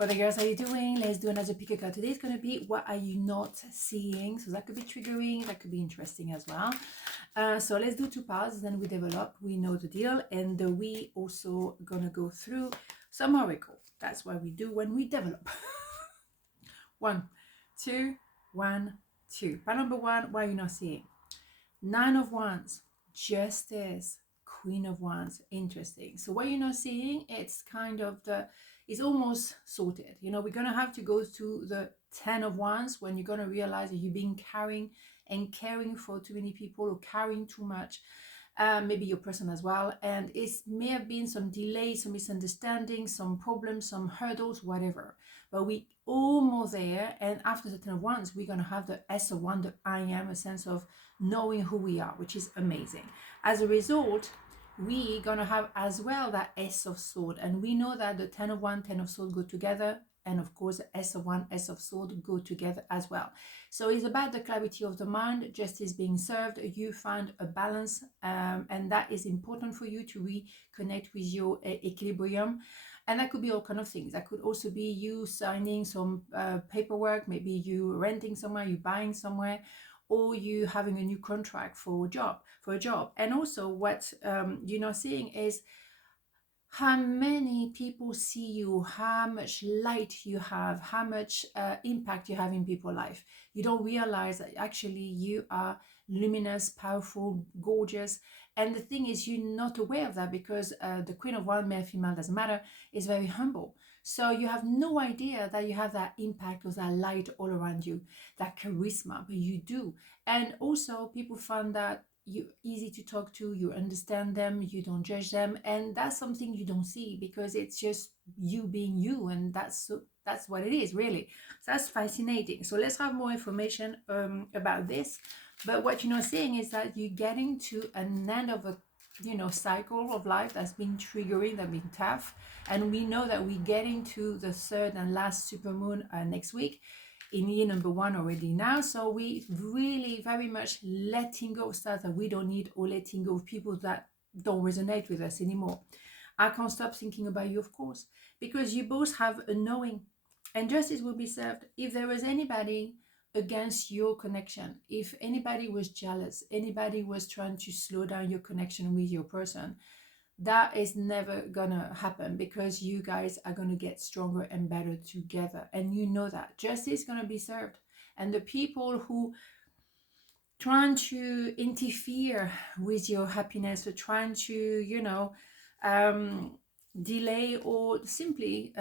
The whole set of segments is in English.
What the girls, are you doing? Let's do another pick a card. Today is going to be what are you not seeing? So that could be triggering, that could be interesting as well. So let's do 2 parts, then we develop, we know the deal, and we also gonna go through some oracle. That's what we do when we develop. 1, 2, 1, 2. Part number 1, what are you not seeing? 9 of Wands, Justice, Queen of Wands. Interesting. So what you're not seeing, it's kind of it's almost sorted. You know, we're going to have to go to the 10 of Wands when you're going to realize that you've been carrying and caring for too many people or carrying too much. Maybe your person as well. And it may have been some delays, some misunderstandings, some problems, some hurdles, whatever. But we almost there. And after the 10 of Wands, we're going to have the S of Wands, the I am, a sense of knowing who we are, which is amazing. As a result, we're gonna have as well that S of Sword, and we know that the 10 of Wands, 10 of Sword go together, and of course the S of Wands, S of Sword go together as well. So it's about the clarity of the mind, justice being served, you find a balance, and that is important for you to reconnect with your equilibrium. And that could be all kind of things. That could also be you signing some paperwork, maybe you renting somewhere, you buying somewhere, or you having a new contract for a job. And also what you're not seeing is how many people see you, how much light you have, how much impact you have in people's life. You don't realize that actually you are luminous, powerful, gorgeous. And the thing is, you're not aware of that because the Queen of Wands, male, female, doesn't matter, is very humble. So you have no idea that you have that impact or that light all around you, that charisma, but you do. And also people find that you're easy to talk to, you understand them, you don't judge them, and that's something you don't see because it's just you being you, and that's what it is, really. So that's fascinating. So let's have more information about this. But what you're not seeing is that you're getting to an end of a cycle of life that's been triggering, that's been tough, and we know that we're getting to the 3rd and last supermoon next week in year number 1 already now. So we really very much letting go of stuff that we don't need, or letting go of people that don't resonate with us anymore. I can't stop thinking about you, of course, because you both have a knowing, and justice will be served. If there was anybody against your connection, if anybody was jealous, anybody was trying to slow down your connection with your person, that is never gonna happen because you guys are gonna get stronger and better together, and you know that justice is gonna be served. And the people who trying to interfere with your happiness, or trying to delay, or simply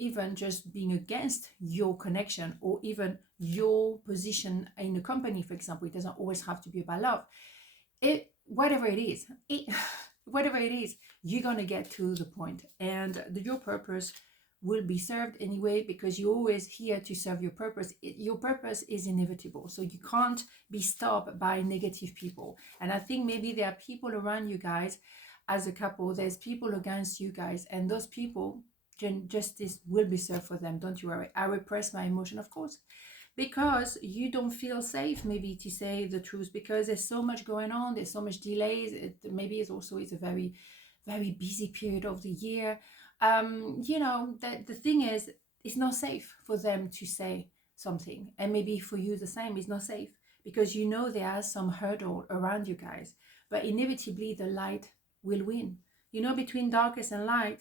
even just being against your connection, or even your position in a company, for example, it doesn't always have to be about love. Whatever it is, you're gonna get to the point, and your purpose will be served anyway, because you're always here to serve your purpose. Your purpose is inevitable, so you can't be stopped by negative people. And I think maybe there are people around you guys as a couple, there's people against you guys, and those people, justice will be served for them, don't you worry. I repress my emotion, of course, because you don't feel safe, maybe, to say the truth, because there's so much going on, there's so much delays. Maybe it's a very, very busy period of the year. The thing is, it's not safe for them to say something, and maybe for you the same. It's not safe because there are some hurdle around you guys, but inevitably the light will win. Between darkness and light,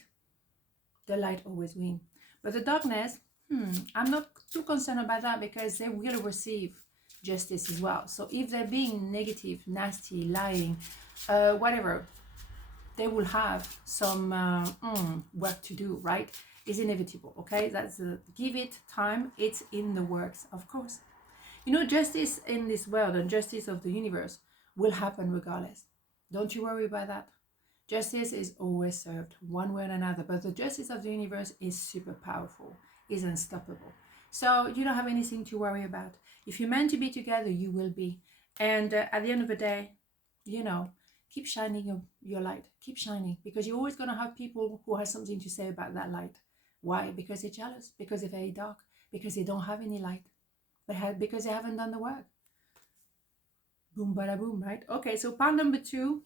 the light always wins. But the darkness, I'm not too concerned about that, because they will receive justice as well. So if they're being negative, nasty, lying, whatever, they will have some work to do, right? It's inevitable, okay? Give it time. It's in the works, of course. Justice in this world, and justice of the universe, will happen regardless. Don't you worry about that. Justice is always served, one way or another, but the justice of the universe is super powerful, is unstoppable. So you don't have anything to worry about. If you're meant to be together, you will be. And at the end of the day, keep shining your light. Keep shining, because you're always going to have people who have something to say about that light. Why? Because they're jealous, because they're very dark, because they don't have any light, because they haven't done the work. Boom, bada boom, right? Okay, so part number 2.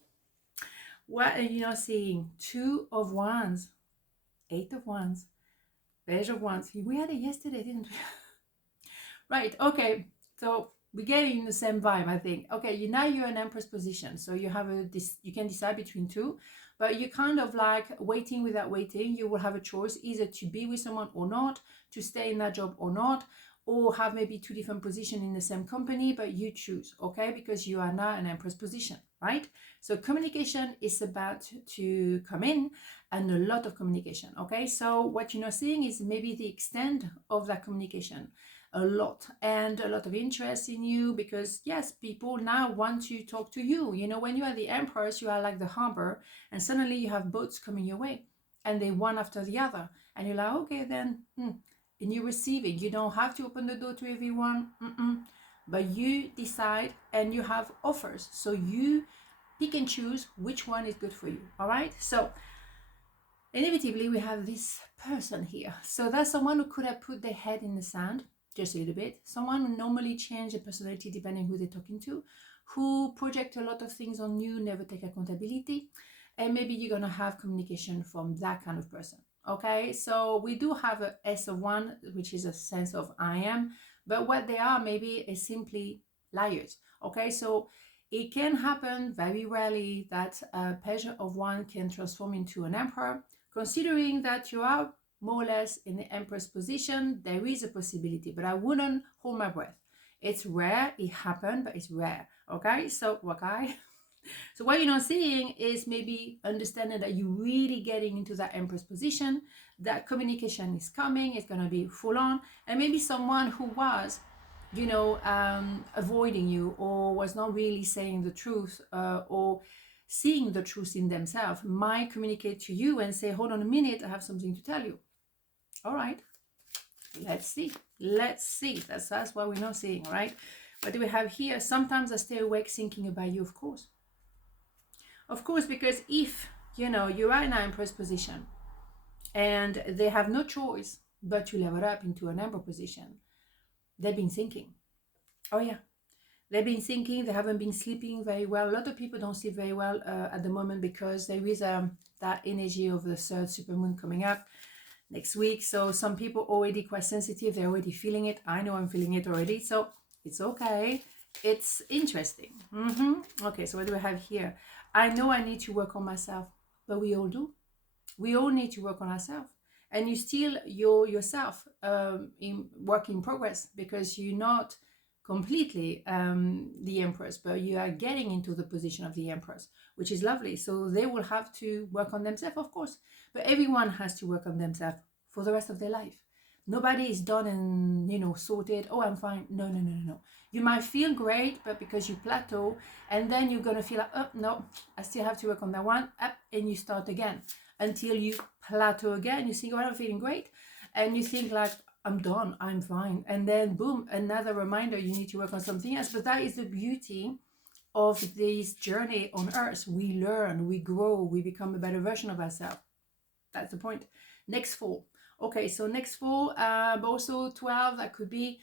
What are you not seeing? 2 of Wands, 8 of Wands, Page of Wands. We had it yesterday, didn't we? Right, okay. So we're getting in the same vibe, I think. Okay, now you're in Empress position. So you have you can decide between two, but you kind of like waiting without waiting. You will have a choice either to be with someone or not, to stay in that job or not, or have maybe two different positions in the same company, but you choose, okay? Because you are now in Empress position, right? So communication is about to come in, and a lot of communication, okay? So what you're not seeing is maybe the extent of that communication. A lot of interest in you, because yes, people now want to talk to you. You know, when you are the Empress, you are like the harbor, and suddenly you have boats coming your way, and they one after the other, and you're like, okay, then and you're receiving. You don't have to open the door to everyone, but you decide, and you have offers, so you pick and choose which one is good for you. All right, so inevitably we have this person here. So that's someone who could have put their head in the sand just a little bit. Someone who normally change their personality depending who they're talking to, who project a lot of things on you, never take accountability, and maybe you're gonna have communication from that kind of person. Okay, so we do have a S1, which is a sense of I am, but what they are maybe is simply liars. Okay, so it can happen very rarely that a page of one can transform into an emperor. Considering that you are more or less in the Empress position, there is a possibility, but I wouldn't hold my breath. It's rare, it happened, but it's rare. Okay, so okay. So what you're not seeing is maybe understanding that you're really getting into that Empress position, that communication is coming, it's gonna be full on, and maybe someone who was, you know, avoiding you, or was not really saying the truth, or seeing the truth in themselves, might communicate to you and say, hold on a minute, I have something to tell you. All right, let's see. That's what we're not seeing, right? What do we have here? Sometimes I stay awake thinking about you, of course, because if you know you are in an Empress position and they have no choice but to level up into an Emperor position, they've been thinking. Oh yeah, they've been thinking. They haven't been sleeping very well. A lot of people don't sleep very well at the moment, because there is that energy of the third supermoon coming up next week. So some people already quite sensitive. They're already feeling it. I know I'm feeling it already. So it's okay. It's interesting. Okay, so what do I have here? I know I need to work on myself, but we all do. We all need to work on ourselves. And you still yourself in work in progress, because you're not completely the Empress, but you are getting into the position of the Empress, which is lovely. So they will have to work on themselves, of course, but everyone has to work on themselves for the rest of their life. Nobody is done and, you know, sorted. Oh, I'm fine. No. You might feel great, but because you plateau, and then you're gonna feel like, oh no, I still have to work on that one, up, and you start again until you plateau again. You think, oh, I'm feeling great, and you think like, I'm done, I'm fine, and then boom, another reminder, you need to work on something else. But that is the beauty of this journey on earth. We learn, we grow, we become a better version of ourselves. That's the point. Next fall. Okay, so next fall, but also 12, that could be,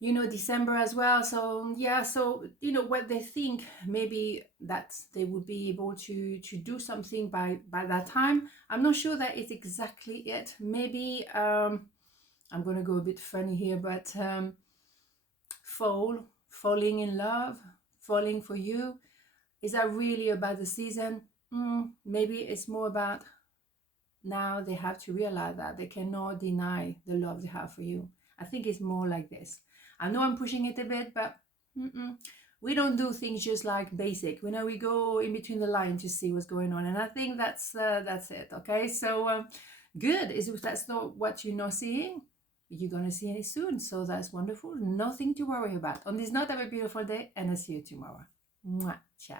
you know, December as well. So yeah, so you know what they think, maybe that they would be able to do something by that time. I'm not sure that it's exactly it. Maybe I'm gonna go a bit funny here, but falling in love, falling for you, is that really about the season? Maybe it's more about now they have to realize that they cannot deny the love they have for you. I think it's more like this. I know I'm pushing it a bit, but we don't do things just like basic. We know we go in between the lines to see what's going on, and I think that's it. Okay, so good. Is that's not what you're not seeing? You're gonna see it soon, so that's wonderful. Nothing to worry about. On this note, have a beautiful day, and I'll see you tomorrow. Mwah. Ciao.